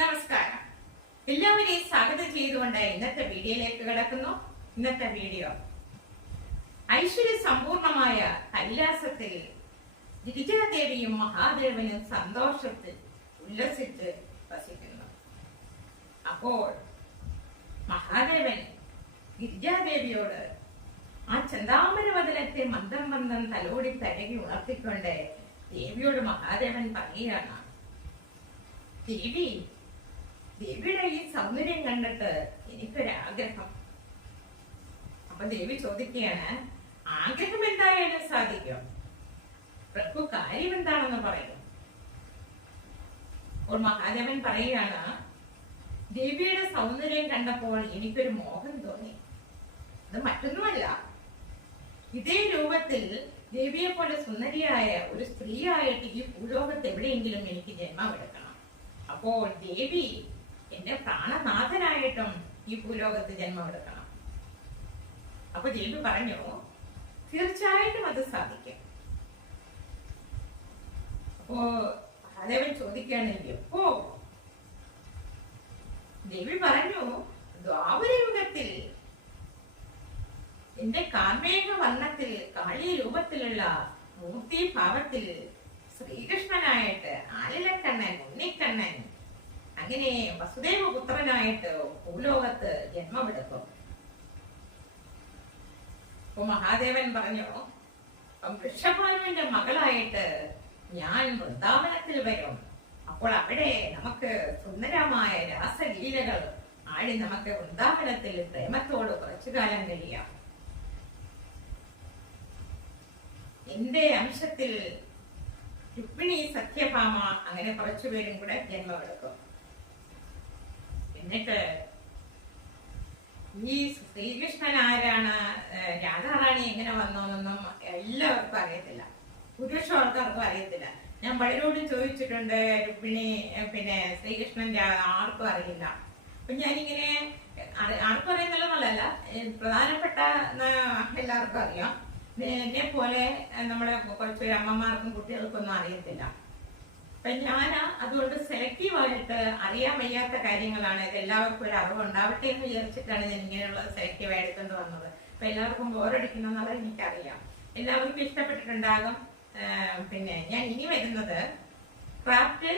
നമസ്കാരം. എല്ലാവരെയും സ്വാഗതം ചെയ്തുകൊണ്ട് ഇന്നത്തെ വീഡിയോയിലേക്ക് കിടക്കുന്നു. ഇന്നത്തെ വീഡിയോ. ഐശ്വര്യ സമ്പൂർണമായ കൈലാസത്തിൽ ഗിരിജാദേവിയും മഹാദേവനും സന്തോഷത്തിൽ ഉല്ലസിച്ച് വസിക്കുന്നു. അപ്പോൾ മഹാദേവൻ ഗിരിജാദേവിയോട് ആ ചന്താമരവദനത്തെ മന്ദം മന്ദം തലോടി തരകി ഉണർത്തിക്കൊണ്ട് ദേവിയോട് മഹാദേവൻ പറയുകയാണ് ദേവി ദേവിയുടെ ഈ സൗന്ദര്യം കണ്ടിട്ട് എനിക്കൊരാഗ്രഹം. അപ്പൊ ദേവി ചോദിക്കുകയാണ് ആഗ്രഹം എന്തായാലും സാധിക്കും? പ്രഭു കാര്യം എന്താണെന്ന് പറയും. അപ്പോൾ മഹാദേവൻ പറയുകയാണ് ദേവിയുടെ സൗന്ദര്യം കണ്ടപ്പോൾ എനിക്കൊരു മോഹം തോന്നി. അത് മറ്റൊന്നുമല്ല. ഇതേ രൂപത്തിൽ ദേവിയെ പോലെ സുന്ദരിയായ ഒരു സ്ത്രീയായിട്ട് ഈ ഭൂലോകത്ത് എവിടെയെങ്കിലും എനിക്ക് ജന്മം എടുക്കണം അപ്പോൾ ദേവി എന്റെ പ്രാണനാഥനായിട്ടും ഈ ഭൂലോകത്ത് ജന്മമെടുക്കണം അപ്പൊ ദേവി പറഞ്ഞു തീർച്ചയായിട്ടും അത് സാധിക്കും. അപ്പോ മഹാദേവൻ ചോദിക്കുകയാണ് എപ്പോ? ദേവി പറഞ്ഞു ദ്വാപരയുഗത്തിൽ എന്റെ കാർമേഘ വർണത്തിൽ കാളി രൂപത്തിലുള്ള മൂർത്തി ഭാവത്തിൽ ശ്രീകൃഷ്ണനായിട്ട് ആലിലക്കണ്ണൻ ഉണ്ണിക്കണ്ണൻ അങ്ങനെ വസുദേവ പുത്രനായിട്ട് ഭൂലോകത്ത് ജന്മമെടുക്കും. അപ്പൊ മഹാദേവൻ പറഞ്ഞു വൃഷഭാനുവിന്റെ മകളായിട്ട് ഞാൻ വൃന്ദാവനത്തിൽ വരും. അപ്പോൾ അവിടെ നമുക്ക് സുന്ദരമായ രാസലീലകൾ ആടി നമുക്ക് വൃന്ദാവനത്തിൽ പ്രേമത്തോട് കുറച്ചു കാലം കഴിയാം. എന്റെ അംശത്തിൽ രുക്മിണി സത്യഭാമ അങ്ങനെ കുറച്ചുപേരും കൂടെ ജന്മമെടുക്കും. എന്നിട്ട് ഈ ശ്രീകൃഷ്ണൻ ആരാണ്? രാധാറാണി എങ്ങനെ വന്നോന്നൊന്നും എല്ലാവർക്കും അറിയത്തില്ല. പുരുഷവർക്കാർക്കും അറിയത്തില്ല. ഞാൻ പലരോടും ചോദിച്ചിട്ടുണ്ട് രുക്മിണി പിന്നെ ശ്രീകൃഷ്ണൻ ആർക്കും അറിയില്ല. അപ്പൊ ഞാനിങ്ങനെ ആർക്കും അറിയുന്നില്ലെന്നുള്ളതല്ല പ്രധാനപ്പെട്ട എല്ലാവർക്കും അറിയാം. എന്നെ പോലെ നമ്മുടെ കുറച്ച് അമ്മമാർക്കും കുട്ടികൾക്കൊന്നും അറിയത്തില്ല. അപ്പൊ ഞാൻ അതുകൊണ്ട് സെലക്റ്റീവ് ആയിട്ട് അറിയാൻ വയ്യാത്ത കാര്യങ്ങളാണ്. എല്ലാവർക്കും ഒരു അറിവ് ഉണ്ടാവട്ടെ എന്ന് വിചാരിച്ചിട്ടാണ് ഞാൻ ഇങ്ങനെയുള്ള സെലക്റ്റീവ് എടുത്തുകൊണ്ട് വന്നത്. അപ്പൊ എല്ലാവർക്കും ബോറടിക്കുന്നുള്ളത് എനിക്കറിയാം. എല്ലാവർക്കും ഇഷ്ടപ്പെട്ടിട്ടുണ്ടാകും. പിന്നെ ഞാൻ ഇനി വരുന്നത് ക്രാഫ്റ്റ്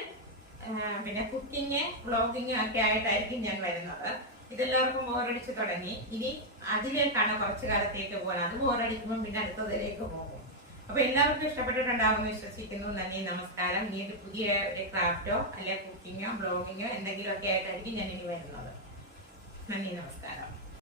പിന്നെ കുക്കിങ് വ്ളോഗിങ് ഒക്കെ ആയിട്ടായിരിക്കും ഞാൻ വരുന്നത്. ഇതെല്ലാവർക്കും ബോറടിച്ച് തുടങ്ങി. ഇനി അതിലേക്കാണ് കുറച്ചു കാലത്തേക്ക് പോകുന്നത് അത് ബോറടിക്കുമ്പോൾ പിന്നെ അടുത്തതിലേക്ക് പോകും. അപ്പൊ എല്ലാവർക്കും ഇഷ്ടപ്പെട്ടിട്ടുണ്ടാവുമെന്ന് വിശ്വസിക്കുന്നു. നന്ദി നമസ്കാരം. ഇനി ഒരു പുതിയ ഒരു ക്രാഫ്റ്റോ അല്ലെ കുക്കിങ്ങോ ബ്ലോഗിങ്ങോ എന്തെങ്കിലുമൊക്കെ ആയിട്ടായിരിക്കും ഞാൻ ഇനി വരുന്നത്. നന്ദി നമസ്കാരം.